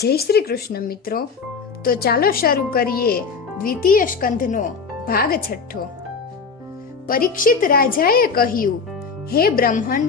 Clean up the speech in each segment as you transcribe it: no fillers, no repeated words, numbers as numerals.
જય શ્રી કૃષ્ણ મિત્રો. તો ચાલો શરૂ કરીએ દ્વિતીય સ્કંધનો ભાગ 6. પરીક્ષિત રાજાએ કહ્યું, હે બ્રહ્મન,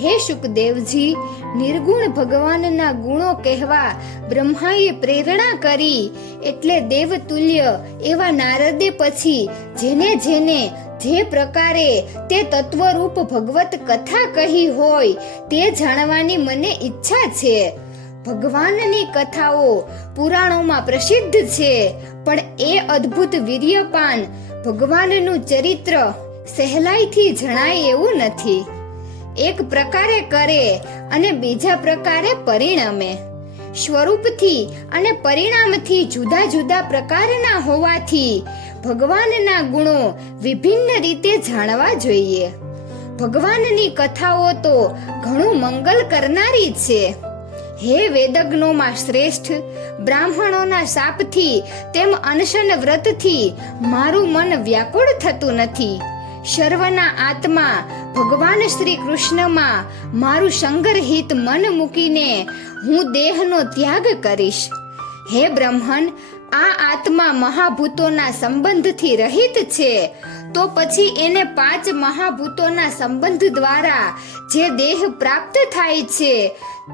હે શુકદેવજી, નિર્ગુણ ભગવાનના ગુણો કહેવા બ્રહ્માએ પ્રેરણા કરી, એટલે દેવતુલ્ય એવા નારદે પછી જેને જેને જે પ્રકારે તે તત્વરૂપ ભગવત કથા કહી હોય તે જાણવાની મને ઈચ્છા છે. ભગવાનની કથાઓ પુરાણોમાં પ્રસિદ્ધ છે, પણ એ અદ્ભુત વીર્યપાન ભગવાનનું ચરિત્ર સહેલાઈથી જણાય એવું નથી. એક પ્રકારે કરે અને બીજા પ્રકારે પરિણમે. સ્વરૂપથી અને પરિણામથી જુદા જુદા પ્રકારના હોવાથી ભગવાનના ગુણો વિભિન્ન રીતે જાણવા જોઈએ. ભગવાનની કથાઓ તો ઘણું મંગલ કરનારી છે. હે વેદજ્ઞોમાં શ્રેષ્ઠ, બ્રાહ્મણોના શાપથી તેમ અનશન વ્રતથી મારું મન વ્યાકુળ થતું નથી. સર્વના આત્મા ભગવાન શ્રી કૃષ્ણમાં મારું સંગરહિત મન મૂકીને હું દેહનો ત્યાગ કરીશ. હે બ્રહ્મન, આ આત્મા મહાભૂતોના સંબંધથી રહિત છે, તો પછી એને 5 મહાભૂતોના સંબંધ દ્વારા જે દેહ પ્રાપ્ત થાય છે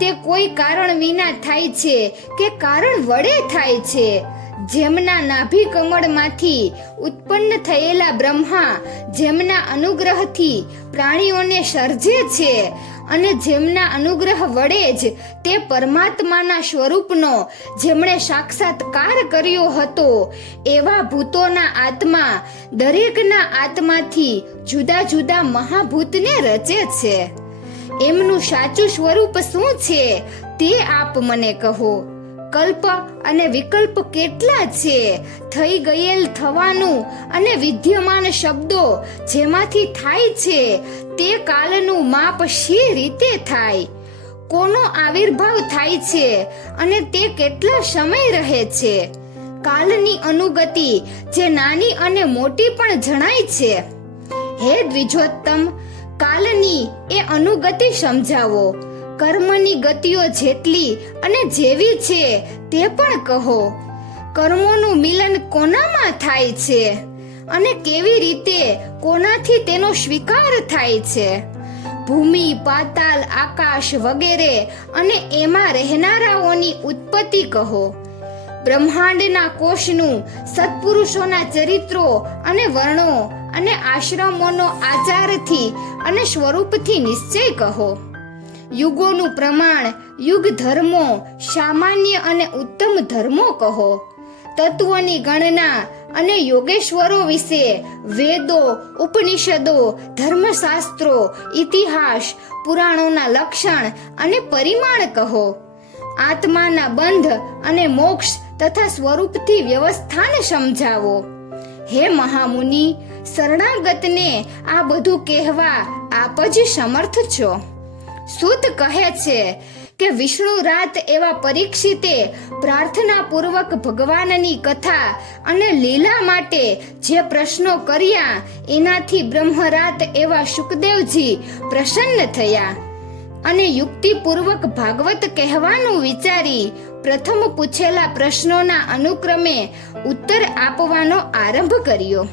તે કોઈ કારણ વિના થાય છે કે કારણ વડે થાય છે? જેમના નાભી કમળમાંથી ઉત્પન્ન થયેલા બ્રહ્મા જેમના અનુગ્રહથી પ્રાણીઓને સર્જે છે અને જેમના અનુગ્રહ વડે જ તે પરમાત્માના સ્વરૂપનો જેમણે સાક્ષાત્કાર કર્યો હતો, એવા ભૂતોના આત્મા દરેકના આત્માથી જુદા જુદા મહાભૂતને રચે છે. એમનું સાચું સ્વરૂપ શું છે તે આપ મને કહો. કલ્પ અને વિકલ્પ કેટલા છે? થઈ ગયેલ થવાનું અને વિદ્યમાન શબ્દો જેમાંથી થાય છે તે કાલનું માપ શી રીતે થાય? કોનો આવિર્ભાવ થાય છે અને તે કેટલા સમય રહે છે? કાલની અનુગતિ જે નાની અને મોટી પણ જણાય છે. હે દ્વિજોત્તમ, કાલની એ અનુગતિ સમજાવો. કર્મની ગતિઓ જેટલી અને જેવી છે તે પણ કહો. કર્મોનું મિલન કોનામાં થાય છે અને કેવી રીતે કોનાથી તેનો સ્વીકાર થાય છે? ભૂમિ, પાતાલ, આકાશ વગેરે અને એમાં રહેનારાઓની ઉત્પત્તિ કહો. બ્રહ્માંડના કોષનું સત્પુરુષોના ચરિત્રો અને વર્ણો અને આશ્રમોનો આચારથી અને સ્વરૂપથી નિશ્ચય કહો. યુગોનું પ્રમાણ, યુગ ધર્મો, સામાન્ય અને ઉત્તમ ધર્મો કહો. તત્વોની ગણના અને યોગેશ્વરો વિશે વેદો, ઉપનિષદો, ધર્મશાસ્ત્રો, ઇતિહાસ, પુરાણોના લક્ષણ અને પરિમાણ કહો. આત્માના બંધ અને મોક્ષ તથા સ્વરૂપથી વ્યવસ્થાન સમજાવો. હે મહામુનિ, શરણાગતને આ બધું કહેવા આપ જ સમર્થ છો. સૂત કહે છે કે વિષ્ણુ રાત એવા પરીક્ષિતે પ્રાર્થના પૂર્વક ભગવાનની કથા અને લીલા માટે જે પ્રશ્નો કર્યા એનાથી બ્રહ્મરાત એવા શુકદેવજી પ્રસન્ન થયા અને યુક્તિપૂર્વક ભાગવત કહેવાનું વિચારી પ્રથમ પૂછેલા પ્રશ્નોના અનુક્રમે ઉત્તર આપવાનો આરંભ કર્યો.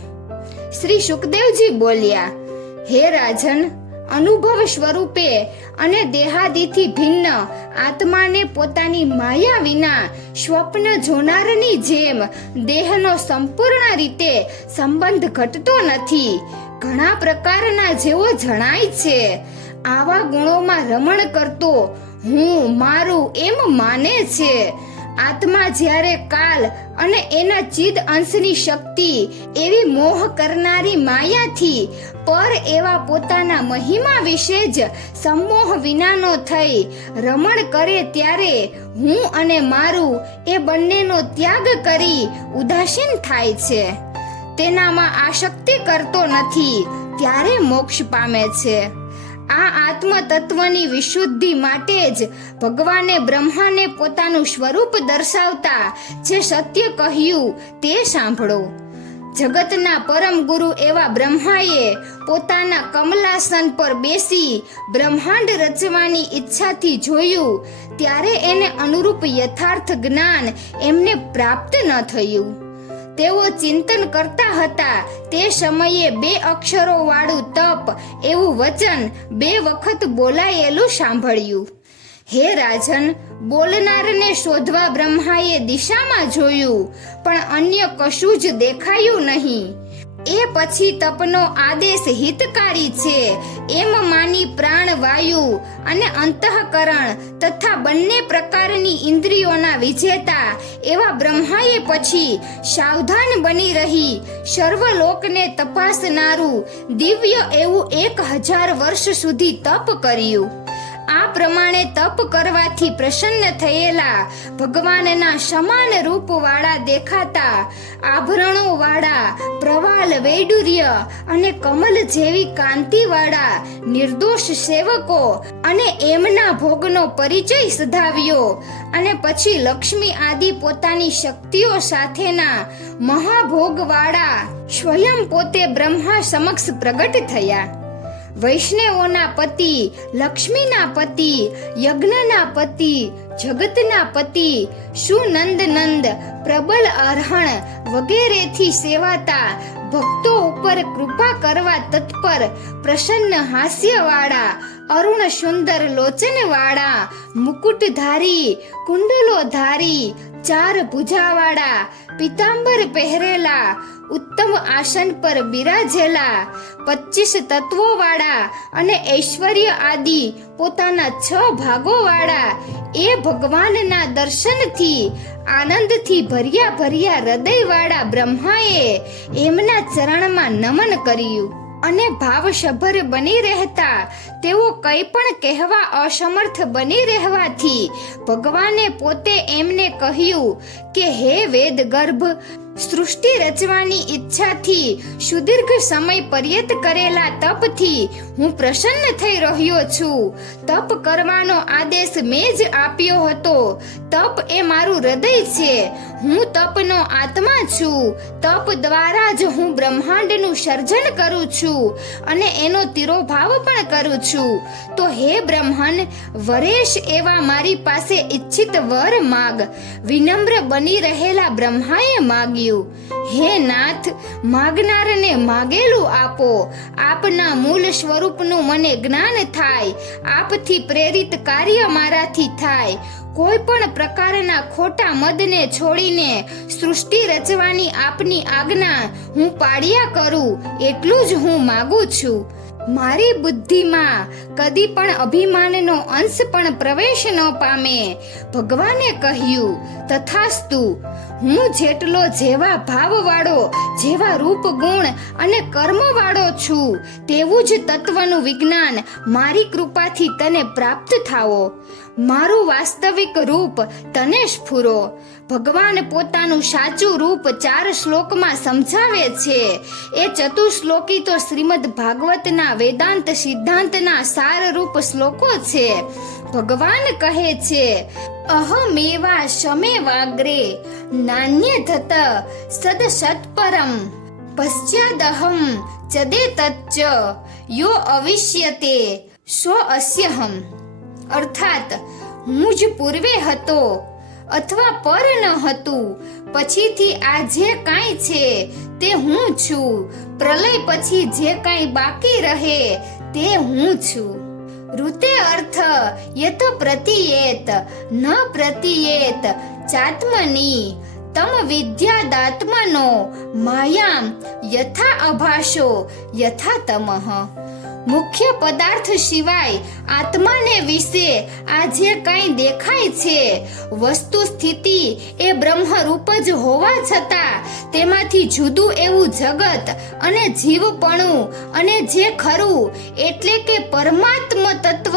શ્રી શુકદેવજી બોલ્યા, હે રાજન, અનુભવ સ્વરૂપે અને દેહાદિથી ભિન્ન આત્માને પોતાની માયા વિના સ્વપ્ન જોનારની જેમ દેહનો સંપૂર્ણ રીતે સંબંધ ઘટતો નથી. ઘણા પ્રકારના જેવો જણાય છે. આવા ગુણોમાં રમણ કરતો હું મારું એમ માને છે. આત્મા જ્યારે કાલ અને એના ચિદ અંશની શક્તિ એવી મોહ કરનારી માયાથી પર એવા પોતાના મહિમા વિશે જ સંમોહ વિનાનો થઈ રમણ કરે ત્યારે હું અને મારું એ બંનેનો ત્યાગ કરી ઉદાસીન થાય છે. તેનામાં આસક્તિ કરતો નથી, ત્યારે મોક્ષ પામે છે. આ આત્મ તત્વની વિશુદ્ધિ માટે જ ભગવાને બ્રહ્માને પોતાનું સ્વરૂપ દર્શાવતા જે સત્ય કહ્યું તે સાંભળો. જગતના પરમ ગુરુ એવા બ્રહ્માએ પોતાના કમલાસન પર બેસી બ્રહ્માંડ રચવાની ઈચ્છાથી જોયું ત્યારે એને અનુરૂપ યથાર્થ જ્ઞાન એમને પ્રાપ્ત ન થયું. તેઓ ચિંતન કરતા હતા તે સમયે 2 અક્ષરો વાળું તપ એવું વચન 2 વખત બોલાયેલું સાંભળ્યું. હે રાજન, બોલનારને શોધવા બ્રહ્માએ દિશામાં જોયું પણ અન્ય કશું જ દેખાયું નહીં. એ પછી તપનો આદેશ હિતકારી છે એમ માની પ્રાણ વાયુ અને અંતઃકરણ તથા બંને પ્રકારની ઇન્દ્રિયોના વિજેતા એવા બ્રહ્માએ પછી સાવધાન બની રહી સર્વલોકને તપાસનારું દિવ્ય એવું 1000 વર્ષ સુધી તપ કર્યું. આ પ્રમાણે તપ કરવાથી પ્રસન્ન થયેલા ભગવાનના સમાન રૂપ વાળા દેખાતા આભરણો વાળા પ્રવાલ વૈડુર્ય અને કમલ જેવી કાંતિ વાળા નિર્દોષ સેવકો અને એમના ભોગનો પરિચય સધાવ્યો અને પછી લક્ષ્મી આદિ પોતાની શક્તિઓ સાથેના મહાભોગ વાળા સ્વયં પોતે બ્રહ્મા સમક્ષ પ્રગટ થયા. વૈષ્ણવોના પતિ, લક્ષ્મીના પતિ, યજ્ઞના પતિ, જગતના પતિ, સુનંદ નંદ, પ્રબલ અરહણ વગેરેથી સેવાતા ભક્તો ઉપર કૃપા કરવા તત્પર પ્રસન્ન હાસ્યવાળા, અરુણ સુંદર લોચનવાળા, મુકુટધારી, કુંડલોધારી, 4 ભુજાવાળા, પિતાંબર પહેરેલા, ઉત્તમ આસન પર બિરાજેલા, 25 તત્વો વાળા અને ઐશ્વર્ય આદિ પોતાના 6 ભાગો વાળા એ ભગવાનના દર્શનથી આનંદથી ભર્યા ભર્યા હૃદય વાળા બ્રહ્માએ એમના ચરણમાં નમન કર્યું અને ભાવસભર બની રહેતા તેઓ કંઈ પણ કહેવા અસમર્થ બની રહેવાથી ભગવાને પોતે એમને કહ્યું કે હે વેદ ગર્ભ, સૃષ્ટિ રચવાની ઈચ્છાથી સુદીર્ઘ સમય પર્યત કરેલા તપથી હું પ્રસન્ન થઈ રહ્યો છું. તપ કરવાનો આદેશ મેં જ આપ્યો હતો. તપ એ મારું હૃદય છે. હું તપનો આત્મા છું. તપ દ્વારા જ હું બ્રહ્માંડનું સર્જન કરું છું અને એનો તિરોભાવ પણ કરું છું. તો હે બ્રહ્મન, વરેશ એવા મારી પાસે ઈચ્છિત વર માગ. વિનમ્ર બની રહેલા બ્રહ્માએ માગ્યું. હે નાથ, માગનારને માગેલું આપો. આપના મૂળ સ્વરૂપનું મને જ્ઞાન થાય. આપથી પ્રેરિત કાર્ય મારાથી થાય. કોઈ પણ પ્રકારના ખોટા મદને છોડીને સૃષ્ટિ રચવાની આપની આજ્ઞા હું પાળ્યા કરું એટલું જ હું માગું છું. મારી બુદ્ધિમાં કદી પણ અભિમાનનો અંશ પણ પ્રવેશ ન પામે. ભગવાને કહ્યું, તથાસ્તુ. હું જેટલો જેવા ભાવવાળો, જેવા રૂપ ગુણ અને કર્મવાળો છું તેવું જ તત્વનું વિજ્ઞાન મારી કૃપાથી તને પ્રાપ્ત થાવો. મારું વાસ્તવિક રૂપ તને સ્ફુરો. ભગવાન પોતાનું સાચું રૂપ 4 શ્લોકમાં સમજાવે છે. એ ચતુશ્લોકી તો શ્રીમદ ભાગવતના વેદાંત સિદ્ધાંતના સારરૂપ શ્લોકો છે. ભગવાન કહે છે, અહમેવા શમેવાગ્રે નાન્યધત સદ સત્પરમ પશ્ચાદહમ ચદે તચ્ચ યો અવિષ્યતે સો અસ્યહમ. અર્થાત હું જ પૂર્વે હતો અથવા પર ન હતું, પછીથી આ જે કાંઈ છે તે હું છું. પ્રલય પછી જે કાંઈ બાકી રહે તે હું છું. ઋતે અર્થ યત પ્રતિયેત ન પ્રતિયેત ચાત્મની તમ વિદ્યાદાત્મનો માયામ યથા અભાસો યથા તમઃ. મુખ્ય પદાર્થ સિવાય આત્માને વિશે આ જે કાંઈ દેખાય છે વસ્તુ સ્થિતિ એ બ્રહ્મરૂપ જ હોવા છતાં તેમાંથી જુદું એવું જગત અને જીવપણું અને જે ખરું એટલે કે પરમાત્મ તત્વ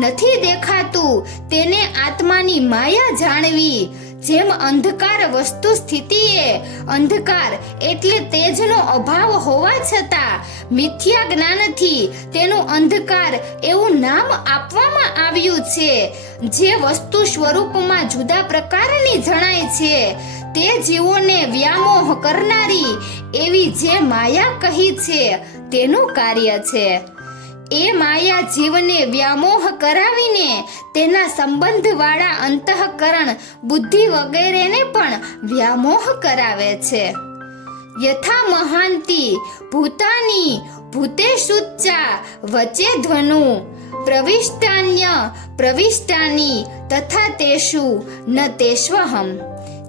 નથી દેખાતું તેને આત્માની માયા જાણવી. જેમ અંધકાર વસ્તુ સ્થિતિએ અંધકાર એટલે તેજનો અભાવ હોવા છતાં મિથ્યા જ્ઞાનથી તેનું અંધકાર એવું નામ આપવામાં આવ્યું છે. જે વસ્તુ સ્વરૂપમાં જુદા પ્રકારની જણાય છે તે જીવોને વ્યામોહ કરનારી એવી જે માયા કહી છે તેનું કાર્ય છે. એ માયા જીવને વ્યામોહ કરાવીને તેના સંબંધવાળા અંતઃકરણ બુદ્ધિ વગેરેને પણ વ્યામોહ કરાવે છે. યથા મહાંતિ ભૂતાની ભૂતેષુચ્ચા વચે ધ્વનુ પ્રવિષ્ટાન્ય પ્રવિષ્ટાની તથા તેષુ ન તેષ્વહમ.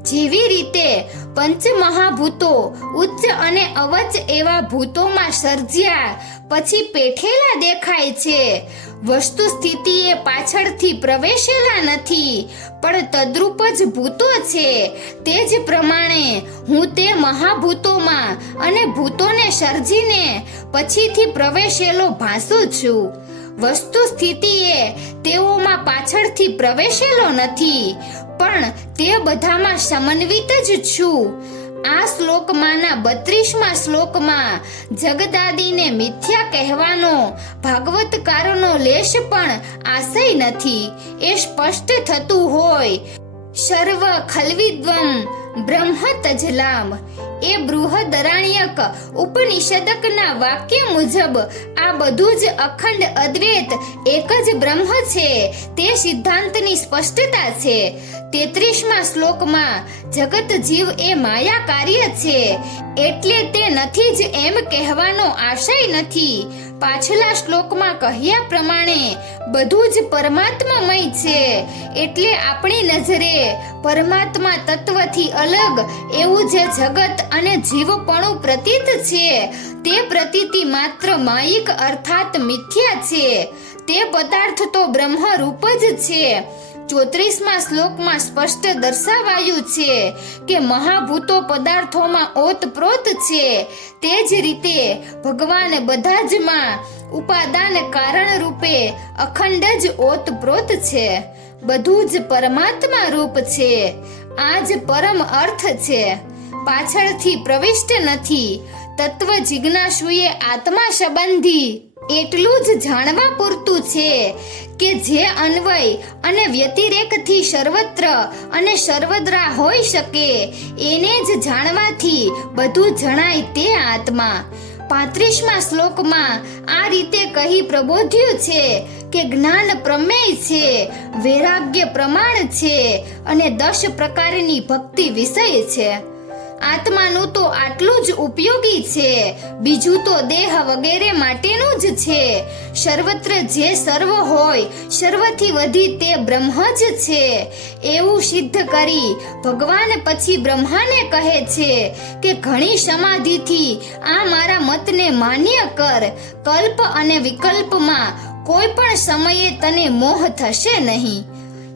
જેવી રીતે પંચમહાભૂતો ઉચ્ચ અને અવચ એવા ભૂતોમાં સર્જ્યા પછી પેઠેલા દેખાય છે, વસ્તુ સ્થિતિએ પાછળથી પ્રવેશેલા નથી, પણ તદ્રુપ જ ભૂતો છે. તે જ પ્રમાણે હું તે મહાભૂતોમાં અને ભૂતોને સર્જીને પછીથી પ્રવેશેલો ભાસું છું. વસ્તુ સ્થિતિએ તેઓમાં પાછળથી પ્રવેશેલો નથી, પણ તે બધામાં સમન્વિત જ છું. આ શ્લોકમાંના 32મા શ્લોકમાં જગદાદિને મિથ્યા કહેવાનો ભાગવતકારોનો લેશ પણ આશય નથી એ સ્પષ્ટ થતું હોય. સર્વ ખલ્વિદ્વમ બ્રહ્મ તજલામ એ બૃહદરાણ્યક ઉપનિષદકના વાક્ય મુજબ આ બધું જ અખંડ અદ્વૈત એક જ બ્રહ્મ છે તે સિદ્ધાંતની સ્પષ્ટતા છે. 33મા શ્લોકમાં જગત જીવ એ માયા કાર્ય છે એટલે તે નથી જ એમ કહેવાનો આશય નથી. પાછલા શ્લોકમાં કહ્યા પ્રમાણે બધું જ પરમાત્મામય છે એટલે આપણી નજરે પરમાત્મા તત્વથી અલગ એવું જે જગત અને જીવપણું પ્રતીત છે તે પ્રતીતિ માત્ર માયિક અર્થાત મિથ્યા છે. તે પદાર્થ તો બ્રહ્મરૂપ જ છે. 34મા શ્લોકમાં સ્પષ્ટ દર્શાવાયું છે કે મહાભૂતો પદાર્થોમાં ઓતપ્રોત છે. તે જ રીતે ભગવાન બધા જ માં ઉપાદાન કારણ રૂપે અખંડ જ ઓતપ્રોત છે. બધું જ પરમાત્મા રૂપ છે. આ જ પરમ અર્થ છે, પાછળથી પ્રવિષ્ટ નથી. તત્વ જિજ્ઞાસુએ આત્મા સંબંધી એટલું જ જાણવા પૂરતું છે કે જે અન્વય અને વ્યતિરેકથી સર્વત્ર અને સર્વદ્રા હોઈ શકે એને જ જાણવાથી બધું જણાય તે આત્મા. 35મા શ્લોકમાં આ રીતે કહી પ્રબોધ્યું છે કે જ્ઞાન પ્રમેય છે, વૈરાગ્ય પ્રમાણ છે અને 10 પ્રકારની ભક્તિ વિષય છે. આત્માનું તો આટલું જ ઉપયોગી છે, બીજું તો દેહ વગેરે માટેનું જ છે. સર્વત્ર જે સર્વ હોય સર્વથી વધી તે બ્રહ્મ જ છે એવું સિદ્ધ કરી ભગવાન પછી બ્રહ્માને કહે છે કે ઘણી સમાધિથી આ મારા મતને માન્ય કર. કલ્પ અને વિકલ્પમાં કોઈ પણ સમયે તને મોહ થશે નહીં.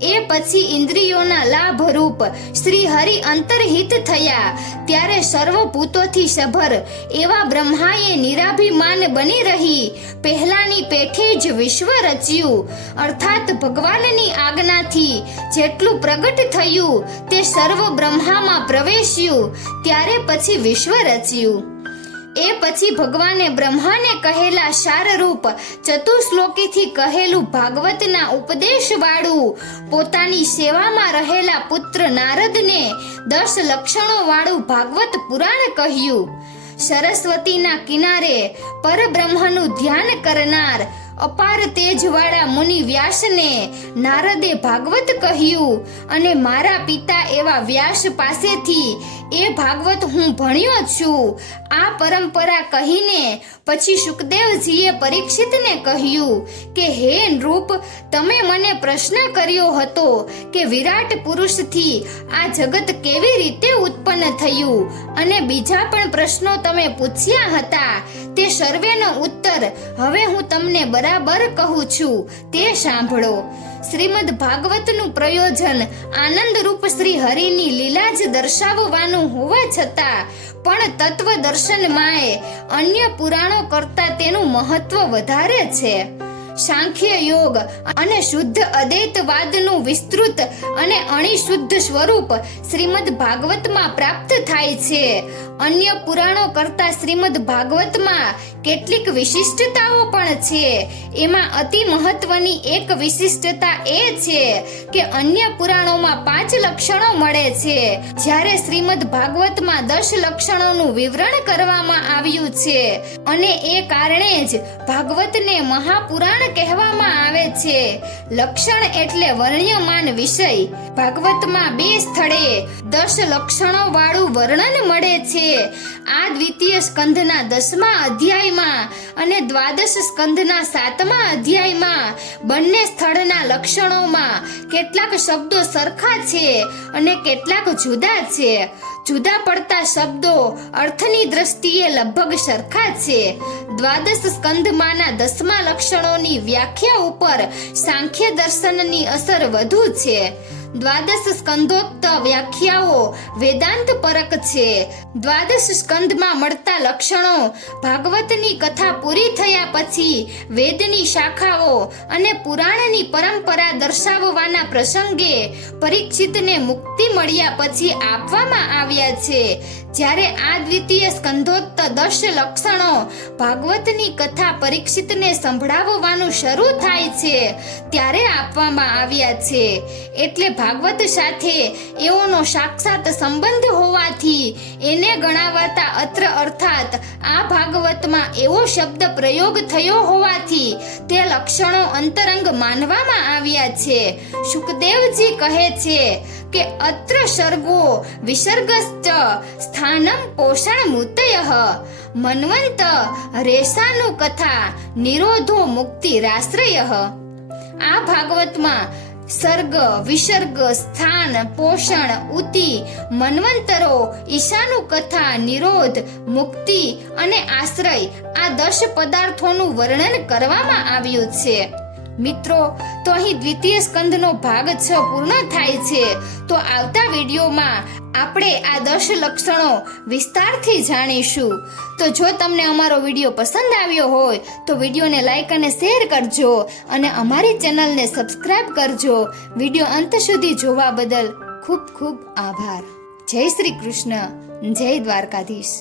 એ પછી ઇન્દ્રિયોના લાભરૂપ શ્રી હરિ અંતર્હિત થયા ત્યારે સર્વભૂતોથી સભર એવા બ્રહ્માએ નિરાભિમાન બની રહી પહેલાની પેઠે જ વિશ્વ રચ્યું. અર્થાત ભગવાનની આજ્ઞાથી જેટલું પ્રગટ થયું તે સર્વ બ્રહ્મામાં પ્રવેશ્યું ત્યારે પછી વિશ્વ રચ્યું. એ પછી ભગવાને બ્રહ્માને કહેલા સારરૂપ ચતુશ્લોકીથી કહેલું ભાગવતના ઉપદેશ વાળું પોતાની સેવામાં રહેલા પુત્ર નારદને 10 લક્ષણો વાળું ભાગવત પુરાણ કહ્યું. સરસ્વતીના કિનારે પરબ્રહ્મનું ધ્યાન કરનાર અપાર તેજવાળા મુનિ વ્યાસને નારદે ભાગવત કહ્યું અને મારા પિતા એવા વ્યાસ પાસેથી એ ભાગવત હું ભણ્યો છું. આ પરંપરા કહીને પછી સુખદેવજીએ પરીક્ષિતને કહ્યું કે હે નૃપ, તમે મને પ્રશ્ન કર્યો હતો કે વિરાટ પુરુષથી આ જગત કેવી રીતે ઉત્પન્ન થયું અને બીજા પણ પ્રશ્નો તમે પૂછ્યા હતા તે સર્વેનો ઉત્તર હવે હું તમને બરાબર કહું છું તે સાંભળો. શ્રીમદ ભાગવતનું પ્રયોજન આનંદરૂપ શ્રી હરિની લીલા જ દર્શાવવાનું હોવા છતાં પણ તત્વ દર્શનમાંય અન્ય પુરાણો કરતા તેનું મહત્વ વધારે છે. સાંખ્ય યોગ અને શુદ્ધ અદ્વૈતવાદનું વિસ્તૃત અને અણિશુદ્ધ સ્વરૂપ શ્રીમદ ભાગવતમાં પ્રાપ્ત થાય છે. અન્ય પુરાણો કરતા શ્રીમદ ભાગવતમાં કેટલીક વિશિષ્ટતાઓ પણ છે. એમાં અતિ મહત્વની એક વિશિષ્ટતા એ છે કે અન્ય પુરાણોમાં 5 લક્ષણો મળે છે, જ્યારે શ્રીમદ ભાગવતમાં 10 લક્ષણોનું વિવરણ કરવામાં આવ્યું છે. અને એ કારણે જ ભાગવતને મહાપુરાણ કહેવામાં આવે છે. લક્ષણ એટલે વર્ણ્યમાન વિષય. ભાગવતમાં 2 સ્થળે 10 લક્ષણો વાળું વર્ણન મળે છે. આ દ્વિતીય સ્કંધના 10મા અધ્યાયમાં અને દ્વાદશ સ્કંધના 7મા અધ્યાયમાં બંને સ્થળના લક્ષણોમાં કેટલાક શબ્દો સરખા છે અને કેટલાક જુદા છે. જુદા પડતા શબ્દો અર્થની દ્રષ્ટિએ લગભગ સરખા છે. દ્વાદશ સ્કંધમાંના 10મા લક્ષણોની વ્યાખ્યા ઉપર સાંખ્ય દર્શનની અસર વધુ છે. દ્વાદશ સ્કંધોક્ત વ્યાખ્યાઓ વેદાંત પરક છે. દ્વાદશ સ્કંધમાં મળતા લક્ષણો ભાગવતની કથા પૂરી થયા પછી વેદની શાખાઓ અને પુરાણની પરંપરા દર્શાવવાના પ્રસંગે પરીક્ષિતને મુક્તિ મળ્યા પછી આપવામાં આવ્યા છે. જ્યારે આ દ્વિતીય સ્કંધોક્ત 10 લક્ષણો ભાગવતની કથા પરીક્ષિતને સંભળાવવાનું શરૂ થાય છે ત્યારે આપવામાં આવ્યા છે. એટલે ભાગવત સાથે એઓનો સાક્ષાત સંબંધ હોવાથી એને ગણાવાતા અત્ર અર્થાત આ ભાગવતમાં એવો શબ્દ પ્રયોગ થયો હોવાથી તે લક્ષણો અંતરંગ માનવામાં આવ્યા છે. શુકદેવજી કહે છે કે અત્ર સર્ગો વિસર્ગશ્ચ સ્થાનમ પોષણ મૂતયઃ મન્વંત રેસાનુ કથા નિરોધો મુક્તિરાશ્રયઃ. આ ભાગવતમાં સર્ગ, વિસર્ગ, સ્થાન, પોષણ, ઉતિ, મન્વંતરો, ઈશાનુ કથા, નિરોધ, મુક્તિ અને આશ્રય આ 10 પદાર્થોનું વર્ણન કરવામાં આવ્યું છે. મિત્રો, તો અહીં દ્વિતીય સ્કંધનો ભાગ 6 પૂર્ણ થાય છે. તો આવતા વિડીયોમાં આપણે આ 10 લક્ષણો વિસ્તારથી જાણીશું. તો જો તમને અમારો વિડીયો પસંદ આવ્યો હોય તો વિડીયોને લાઈક અને શેર કરજો અને અમારી ચેનલને સબસ્ક્રાઇબ કરજો. વિડીયો અંત સુધી જોવા બદલ ખૂબ ખૂબ આભાર. જય શ્રી કૃષ્ણ. જય દ્વારકાધીશ.